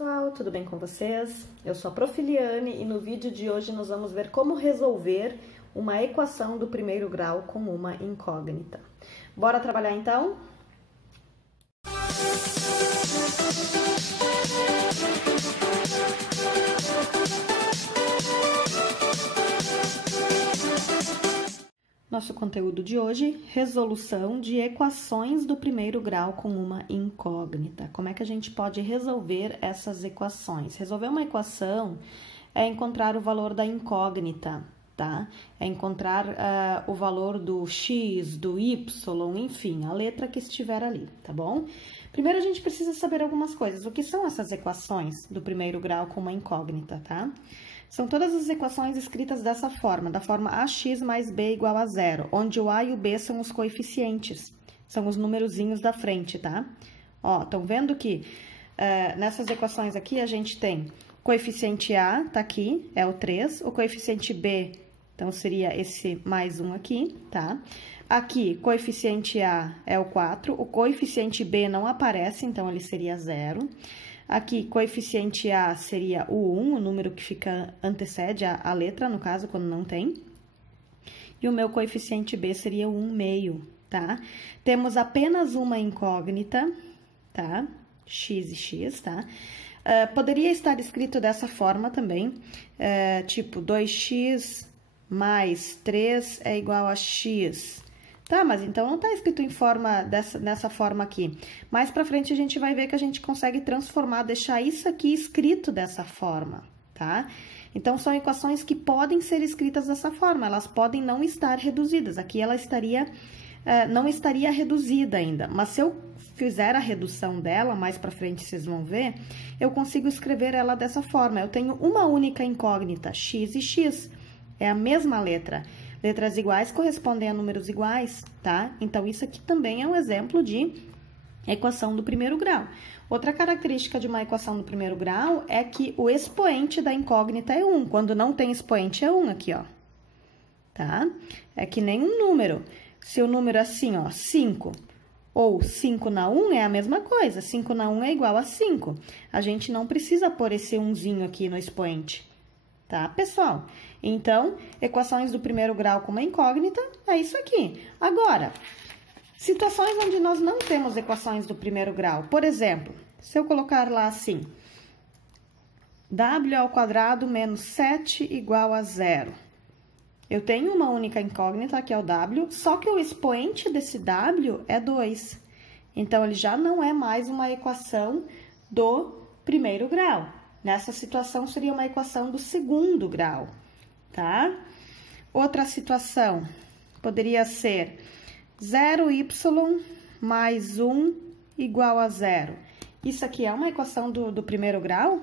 Pessoal, tudo bem com vocês? Eu sou a Prof. Liane e no vídeo de hoje nós vamos ver como resolver uma equação do primeiro grau com uma incógnita. Bora trabalhar então? Nosso conteúdo de hoje, resolução de equações do primeiro grau com uma incógnita. Como é que a gente pode resolver essas equações? Resolver uma equação é encontrar o valor da incógnita, tá? É encontrar o valor do x, do y, enfim, a letra que estiver ali, tá bom? Primeiro a gente precisa saber algumas coisas. O que são essas equações do primeiro grau com uma incógnita, tá? São todas as equações escritas dessa forma, da forma ax mais b igual a zero, onde o a e o b são os coeficientes, são os numerozinhos da frente, tá? Ó, estão vendo que nessas equações aqui a gente tem coeficiente a, tá aqui, é o 3, o coeficiente b, então seria esse mais 1 aqui, tá? Aqui, coeficiente a é o 4, o coeficiente b não aparece, então ele seria 0. Aqui, coeficiente A seria o 1, o número que antecede a letra, no caso, quando não tem. E o meu coeficiente B seria o 1 meio, tá? Temos apenas uma incógnita, tá? X e X, tá? Poderia estar escrito dessa forma também, tipo 2x mais 3 é igual a x. Tá, mas então não tá escrito nessa forma aqui. Mais pra frente a gente vai ver que a gente consegue transformar, deixar isso aqui escrito dessa forma, tá? Então, são equações que podem ser escritas dessa forma, elas podem não estar reduzidas. Aqui ela não estaria reduzida ainda, mas se eu fizer a redução dela, mais pra frente vocês vão ver, eu consigo escrever ela dessa forma. Eu tenho uma única incógnita, x e x, é a mesma letra. Letras iguais correspondem a números iguais, tá? Então, isso aqui também é um exemplo de equação do primeiro grau. Outra característica de uma equação do primeiro grau é que o expoente da incógnita é 1. Quando não tem expoente, é 1 aqui, ó. Tá? É que nem um número. Se o número é assim, ó, 5 ou 5 na 1 é a mesma coisa. 5 na 1 é igual a 5. A gente não precisa pôr esse 1zinho aqui no expoente. Tá, pessoal? Então, equações do primeiro grau com uma incógnita é isso aqui. Agora, situações onde nós não temos equações do primeiro grau. Por exemplo, se eu colocar lá assim, w ao quadrado menos 7 igual a 0. Eu tenho uma única incógnita, que é o w, só que o expoente desse w é 2. Então, ele já não é mais uma equação do primeiro grau. Nessa situação, seria uma equação do segundo grau, tá? Outra situação poderia ser 0y mais 1 igual a 0. Isso aqui é uma equação do primeiro grau?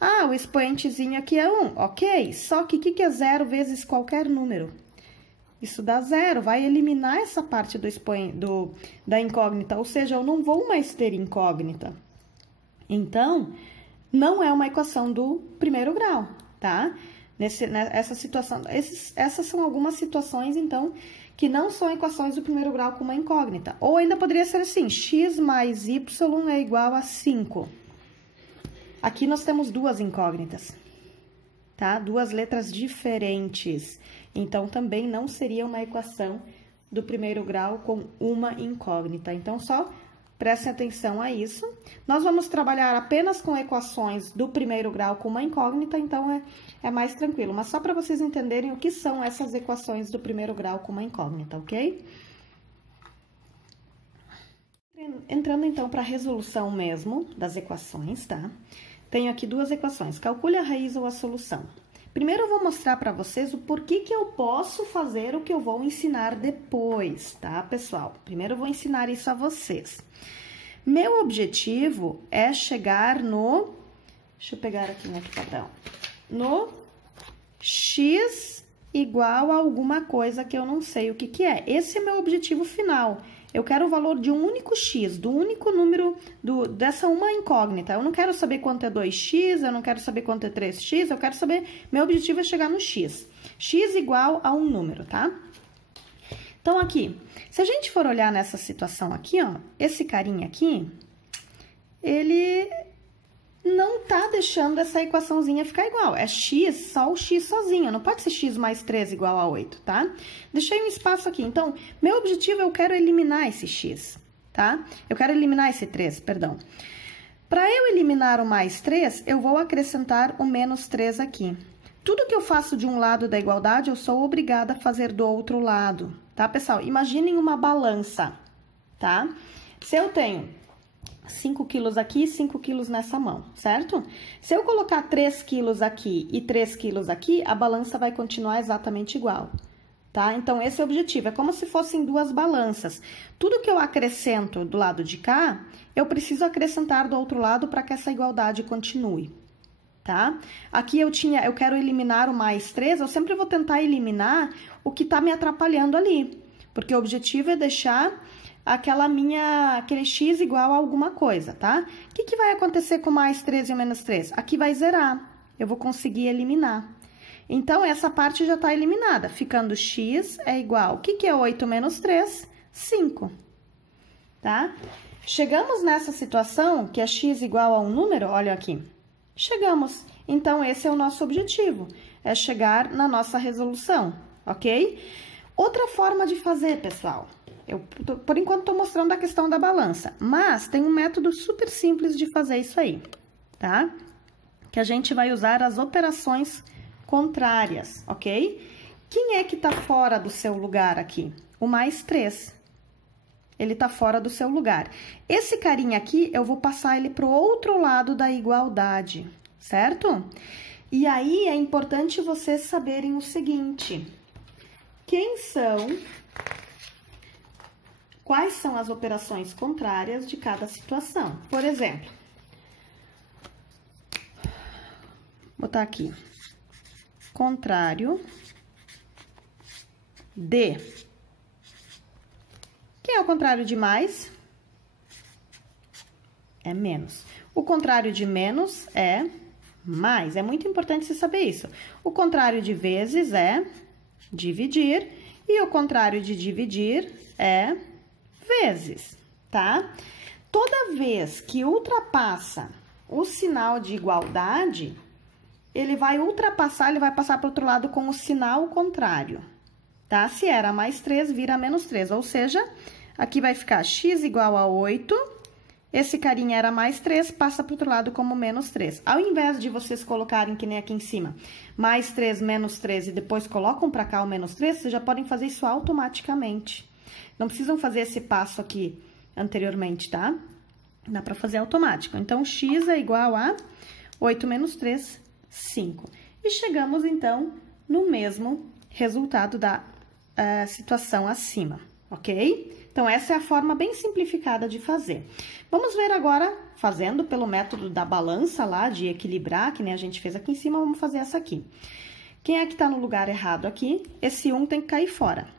Ah, o expoentezinho aqui é 1, ok. Só que o que é 0 vezes qualquer número? Isso dá 0, vai eliminar essa parte da incógnita, ou seja, eu não vou mais ter incógnita. Então, não é uma equação do primeiro grau, tá? Essa situação, essas são algumas situações, então, que não são equações do primeiro grau com uma incógnita. Ou ainda poderia ser assim, x mais y é igual a 5. Aqui nós temos duas incógnitas, tá? Duas letras diferentes. Então, também não seria uma equação do primeiro grau com uma incógnita. Então, só prestem atenção a isso. Nós vamos trabalhar apenas com equações do primeiro grau com uma incógnita, então é mais tranquilo. Mas só para vocês entenderem o que são essas equações do primeiro grau com uma incógnita, ok? Entrando então para a resolução mesmo das equações, tá? Tenho aqui duas equações. Calcule a raiz ou a solução. Primeiro eu vou mostrar para vocês o porquê que eu posso fazer o que eu vou ensinar depois, tá, pessoal? Primeiro eu vou ensinar isso a vocês. Meu objetivo é chegar no... Deixa eu pegar aqui um outro papel. No x igual a alguma coisa que eu não sei o que é. Esse é meu objetivo final. Eu quero o valor de um único x, do único número dessa uma incógnita. Eu não quero saber quanto é 2x, eu não quero saber quanto é 3x, eu quero saber... Meu objetivo é chegar no x. X igual a um número, tá? Então, aqui, se a gente for olhar nessa situação aqui, ó, esse carinha aqui, ele não tá deixando essa equaçãozinha ficar igual. É x, só o x sozinho, não pode ser x mais 3 igual a 8, tá? Deixei um espaço aqui, então, meu objetivo, eu quero eliminar esse x, tá? Eu quero eliminar esse 3, perdão. Para eu eliminar o mais 3, eu vou acrescentar o menos 3 aqui. Tudo que eu faço de um lado da igualdade, eu sou obrigada a fazer do outro lado, tá, pessoal? Imaginem uma balança, tá? Se eu tenho 5 quilos aqui e 5 quilos nessa mão, certo? Se eu colocar 3 quilos aqui e 3 quilos aqui, a balança vai continuar exatamente igual, tá? Então, esse é o objetivo, é como se fossem duas balanças. Tudo que eu acrescento do lado de cá, eu preciso acrescentar do outro lado para que essa igualdade continue, tá? Aqui eu quero eliminar o mais 3, eu sempre vou tentar eliminar o que tá me atrapalhando ali, porque o objetivo é deixar aquele x igual a alguma coisa, tá? O que vai acontecer com mais 3 e o menos 3? Aqui vai zerar, eu vou conseguir eliminar. Então, essa parte já tá eliminada, ficando x é igual, o que é 8 menos 3? 5, tá? Chegamos nessa situação, que é x igual a um número, olha aqui. Chegamos, então esse é o nosso objetivo, é chegar na nossa resolução, ok? Outra forma de fazer, pessoal, por enquanto, estou mostrando a questão da balança, mas tem um método super simples de fazer isso aí, tá? Que a gente vai usar as operações contrárias, ok? Quem é que tá fora do seu lugar aqui? O mais 3. Ele tá fora do seu lugar. Esse carinha aqui, eu vou passar ele pro outro lado da igualdade, certo? E aí, é importante vocês saberem o seguinte. Quais são as operações contrárias de cada situação? Por exemplo, vou botar aqui, contrário de. Quem é o contrário de mais? É menos. O contrário de menos é mais. É muito importante você saber isso. O contrário de vezes é dividir e o contrário de dividir é vezes, tá? Toda vez que ultrapassa o sinal de igualdade, ele vai passar para o outro lado com o sinal contrário, tá? Se era mais 3, vira menos 3, ou seja, aqui vai ficar x igual a 8, esse carinha era mais 3, passa para o outro lado como menos 3. Ao invés de vocês colocarem, que nem aqui em cima, mais 3, menos 3 e depois colocam para cá o menos 3, vocês já podem fazer isso automaticamente. Não precisam fazer esse passo aqui anteriormente, tá? Dá para fazer automático. Então, x é igual a 8 menos 3, 5. E chegamos, então, no mesmo resultado da situação acima, ok? Então, essa é a forma bem simplificada de fazer. Vamos ver agora, fazendo pelo método da balança lá, de equilibrar, que nem a gente fez aqui em cima, vamos fazer essa aqui. Quem é que tá no lugar errado aqui? Esse 1 tem que cair fora.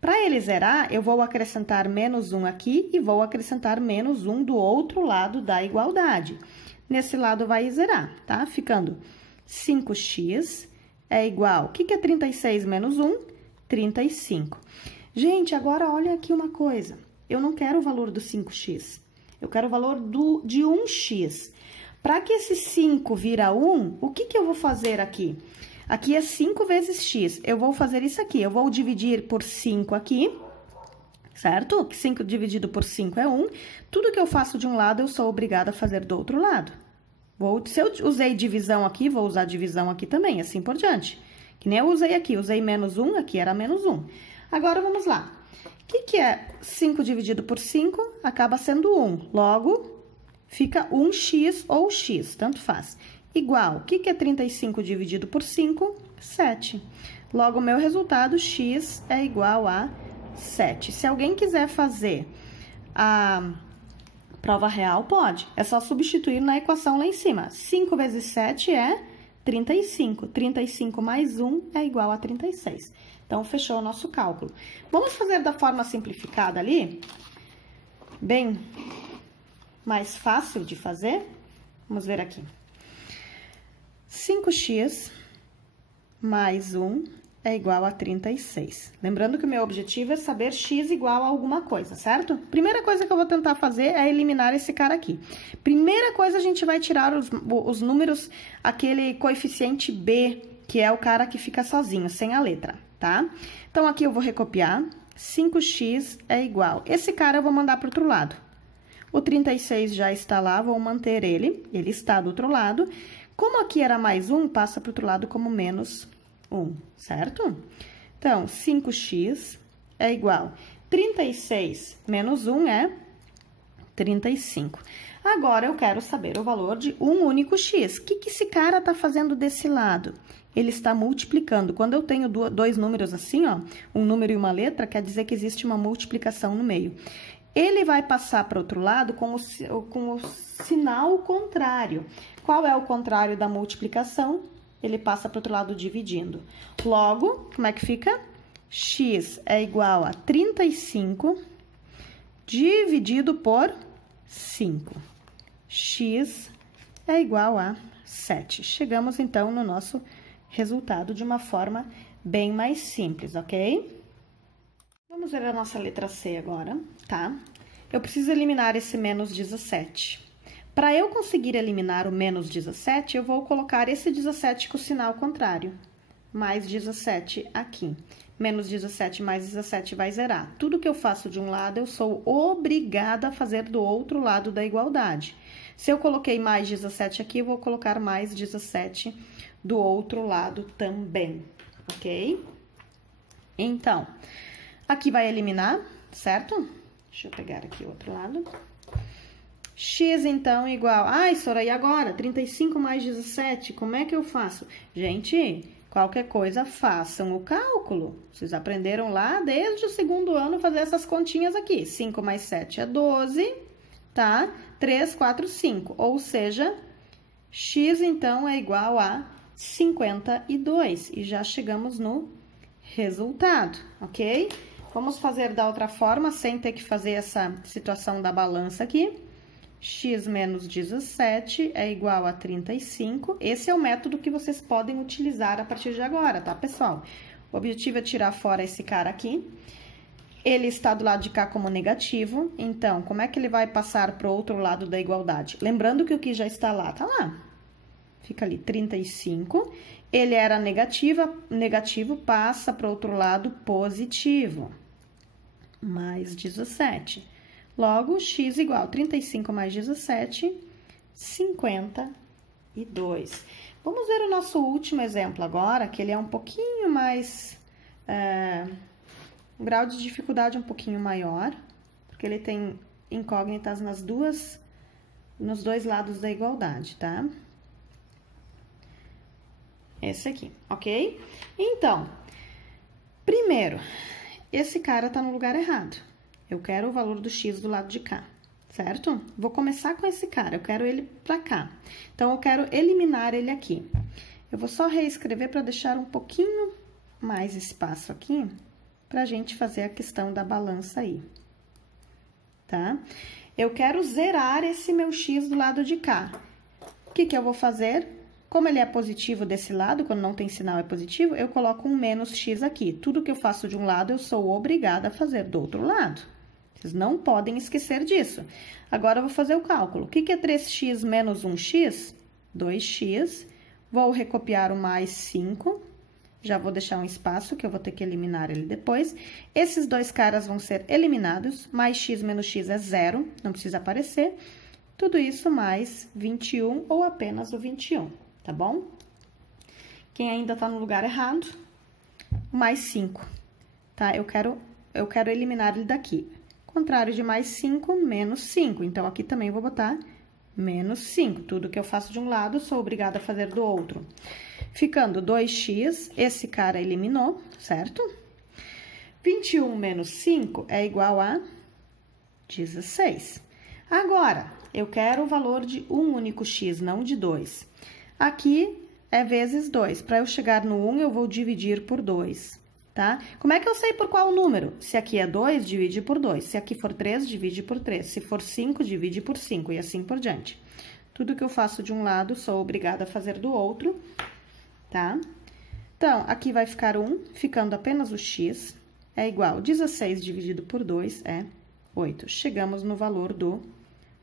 Para ele zerar, eu vou acrescentar menos 1 aqui e vou acrescentar menos 1 do outro lado da igualdade. Nesse lado vai zerar, tá? Ficando 5x é igual... O que é 36 menos 1? 35. Gente, agora olha aqui uma coisa. Eu não quero o valor do 5x. Eu quero o valor de 1x. Para que esse 5 vira 1, o que eu vou fazer aqui? Aqui é 5 vezes x. Eu vou fazer isso aqui. Eu vou dividir por 5 aqui, certo? Que 5 dividido por 5 é 1. Tudo que eu faço de um lado, eu sou obrigada a fazer do outro lado. Se eu usei divisão aqui, vou usar divisão aqui também, assim por diante. Que nem eu usei aqui. Usei menos 1, aqui era menos 1. Agora, vamos lá. O que é 5 dividido por 5? Acaba sendo 1. Logo, fica 1x ou x, tanto faz. Igual, o que é 35 dividido por 5? 7. Logo, o meu resultado, x é igual a 7. Se alguém quiser fazer a prova real, pode. É só substituir na equação lá em cima. 5 vezes 7 é 35. 35 mais 1 é igual a 36. Então, fechou o nosso cálculo. Vamos fazer da forma simplificada ali? Bem mais fácil de fazer? Vamos ver aqui. 5x mais 1 é igual a 36. Lembrando que o meu objetivo é saber x igual a alguma coisa, certo? Primeira coisa que eu vou tentar fazer é eliminar esse cara aqui. Primeira coisa, a gente vai tirar os números, aquele coeficiente b, que é o cara que fica sozinho, sem a letra, tá? Então, aqui eu vou recopiar, 5x é igual. Esse cara eu vou mandar para o outro lado. O 36 já está lá, vou manter ele está do outro lado. Como aqui era mais 1, passa para o outro lado como menos 1, certo? Então, 5x é igual. 36 menos 1 é 35. Agora, eu quero saber o valor de um único x. O que esse cara está fazendo desse lado? Ele está multiplicando. Quando eu tenho dois números assim, ó, um número e uma letra, quer dizer que existe uma multiplicação no meio. Ele vai passar para o outro lado com o sinal contrário. Qual é o contrário da multiplicação? Ele passa para o outro lado dividindo. Logo, como é que fica? X é igual a 35 dividido por 5. X é igual a 7. Chegamos, então, no nosso resultado de uma forma bem mais simples, ok? Vamos ver a nossa letra C agora, tá? Eu preciso eliminar esse menos 17. Para eu conseguir eliminar o menos 17, eu vou colocar esse 17 com o sinal contrário. Mais 17 aqui. Menos 17 mais 17 vai zerar. Tudo que eu faço de um lado, eu sou obrigada a fazer do outro lado da igualdade. Se eu coloquei mais 17 aqui, eu vou colocar mais 17 do outro lado também, ok? Então, aqui vai eliminar, certo? Deixa eu pegar aqui o outro lado. X, então, igual... Ai, Sora, e agora? 35 mais 17, como é que eu faço? Gente, qualquer coisa, façam o cálculo. Vocês aprenderam lá desde o segundo ano fazer essas continhas aqui. 5 mais 7 é 12, tá? 3, 4, 5. Ou seja, X, então, é igual a 52. E já chegamos no resultado, ok? Vamos fazer da outra forma, sem ter que fazer essa situação da balança aqui. X menos 17 é igual a 35. Esse é o método que vocês podem utilizar a partir de agora, tá, pessoal? O objetivo é tirar fora esse cara aqui. Ele está do lado de cá como negativo, então, como é que ele vai passar para o outro lado da igualdade? Lembrando que o que já está lá, tá lá. Fica ali, 35. Ele era negativo, passa para o outro lado positivo. Mais 17. Logo, x igual 35 mais 17, 52. Vamos ver o nosso último exemplo agora, que ele é um pouquinho mais... um grau de dificuldade um pouquinho maior, porque ele tem incógnitas nos dois lados da igualdade, tá? Esse aqui, ok? Então, primeiro, esse cara tá no lugar errado. Eu quero o valor do x do lado de cá, certo? Vou começar com esse cara, eu quero ele pra cá. Então, eu quero eliminar ele aqui. Eu vou só reescrever para deixar um pouquinho mais espaço aqui, pra gente fazer a questão da balança aí, tá? Eu quero zerar esse meu x do lado de cá. O que eu vou fazer? Como ele é positivo desse lado, quando não tem sinal é positivo, eu coloco um menos x aqui. Tudo que eu faço de um lado, eu sou obrigada a fazer do outro lado. Vocês não podem esquecer disso. Agora, eu vou fazer o cálculo. O que é 3x menos 1x? 2x. Vou recopiar o mais 5. Já vou deixar um espaço, que eu vou ter que eliminar ele depois. Esses dois caras vão ser eliminados. Mais x menos x é 0, não precisa aparecer. Tudo isso mais 21 ou apenas o 21, tá bom? Quem ainda tá no lugar errado, mais 5, tá? Eu quero eliminar ele daqui. Contrário de mais 5, menos 5. Então, aqui também vou botar menos 5. Tudo que eu faço de um lado, sou obrigada a fazer do outro. Ficando 2x, esse cara eliminou, certo? 21 menos 5 é igual a 16. Agora, eu quero o valor de um único x, não de 2. Aqui é vezes 2. Para eu chegar no 1, eu vou dividir por 2, tá? Como é que eu sei por qual número? Se aqui é 2, divide por 2. Se aqui for 3, divide por 3. Se for 5, divide por 5 e assim por diante. Tudo que eu faço de um lado, sou obrigada a fazer do outro, tá? Então, aqui vai ficar 1, ficando apenas o x, é igual 16 dividido por 2 é 8. Chegamos no valor do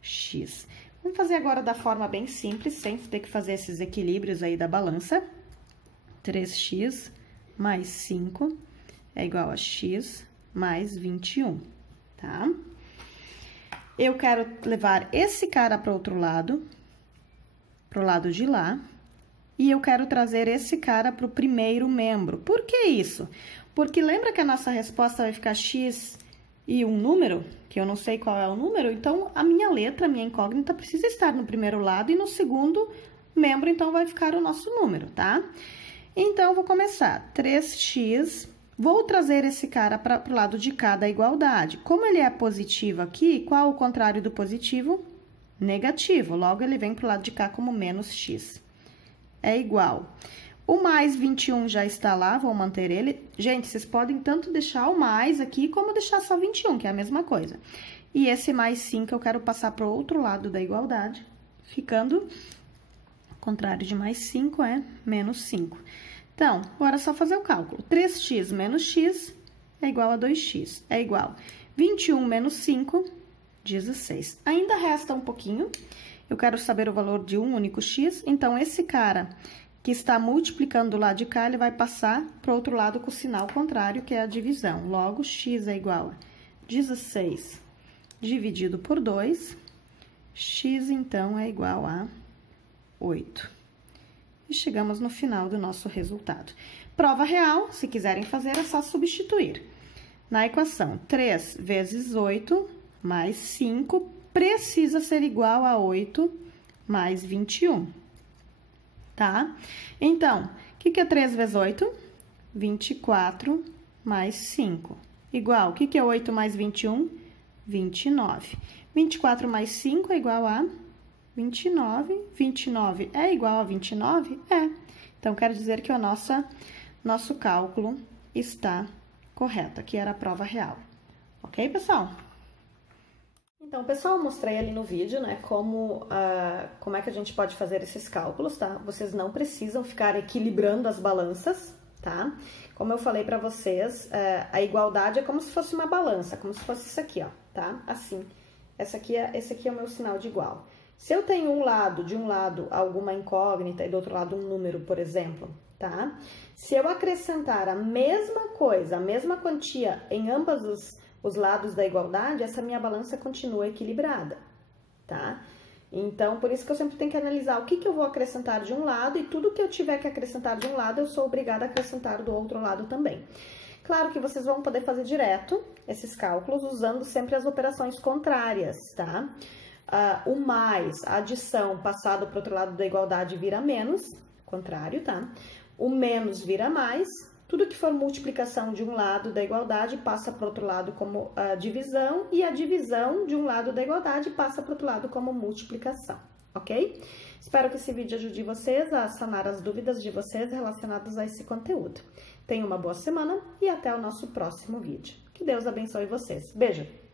x. Vamos fazer agora da forma bem simples, sem ter que fazer esses equilíbrios aí da balança. 3x mais 5 é igual a x mais 21, tá? Eu quero levar esse cara para o outro lado, para o lado de lá, e eu quero trazer esse cara para o primeiro membro. Por que isso? Porque lembra que a nossa resposta vai ficar x e um número, que eu não sei qual é o número, então a minha letra, a minha incógnita, precisa estar no primeiro lado e no segundo membro, então vai ficar o nosso número, tá? Então, eu vou começar. 3x, vou trazer esse cara para o lado de cá da igualdade. Como ele é positivo aqui, qual o contrário do positivo? Negativo. Logo, ele vem para o lado de cá como menos x. É igual. O mais 21 já está lá, vou manter ele. Gente, vocês podem tanto deixar o mais aqui, como deixar só 21, que é a mesma coisa. E esse mais 5 eu quero passar para o outro lado da igualdade, ficando... o contrário de mais 5 é menos 5. Então, agora é só fazer o cálculo. 3x menos x é igual a 2x. É igual 21 menos 5, 16. Ainda resta um pouquinho. Eu quero saber o valor de um único x. Então, esse cara que está multiplicando do lado de cá, ele vai passar para o outro lado com o sinal contrário, que é a divisão. Logo, x é igual a 16 dividido por 2. X, então, é igual a 8. E chegamos no final do nosso resultado. Prova real, se quiserem fazer, é só substituir. Na equação, 3 vezes 8 mais 5 precisa ser igual a 8 mais 21, tá? Então, o que é 3 vezes 8? 24 mais 5. Igual, o que é 8 mais 21? 29. 24 mais 5 é igual a 29. 29 é igual a 29? É. Então, quer dizer que o nosso cálculo está correto. Aqui era a prova real. Ok, pessoal? Então, pessoal, eu mostrei ali no vídeo, né, como é que a gente pode fazer esses cálculos, tá? Vocês não precisam ficar equilibrando as balanças, tá? Como eu falei pra vocês, a igualdade é como se fosse uma balança, como se fosse isso aqui, ó, tá? Assim. Esse aqui é o meu sinal de igual. Se eu tenho de um lado alguma incógnita e do outro lado um número, por exemplo, tá? Se eu acrescentar a mesma coisa, a mesma quantia em ambos os lados da igualdade, essa minha balança continua equilibrada, tá? Então, por isso que eu sempre tenho que analisar o que eu vou acrescentar de um lado e tudo que eu tiver que acrescentar de um lado, eu sou obrigada a acrescentar do outro lado também. Claro que vocês vão poder fazer direto esses cálculos usando sempre as operações contrárias, tá? O mais, a adição passado para o outro lado da igualdade vira menos, contrário, tá? O menos vira mais, tudo que for multiplicação de um lado da igualdade passa para o outro lado como divisão, e a divisão de um lado da igualdade passa para o outro lado como multiplicação, ok? Espero que esse vídeo ajude vocês a sanar as dúvidas de vocês relacionadas a esse conteúdo. Tenham uma boa semana e até o nosso próximo vídeo. Que Deus abençoe vocês. Beijo!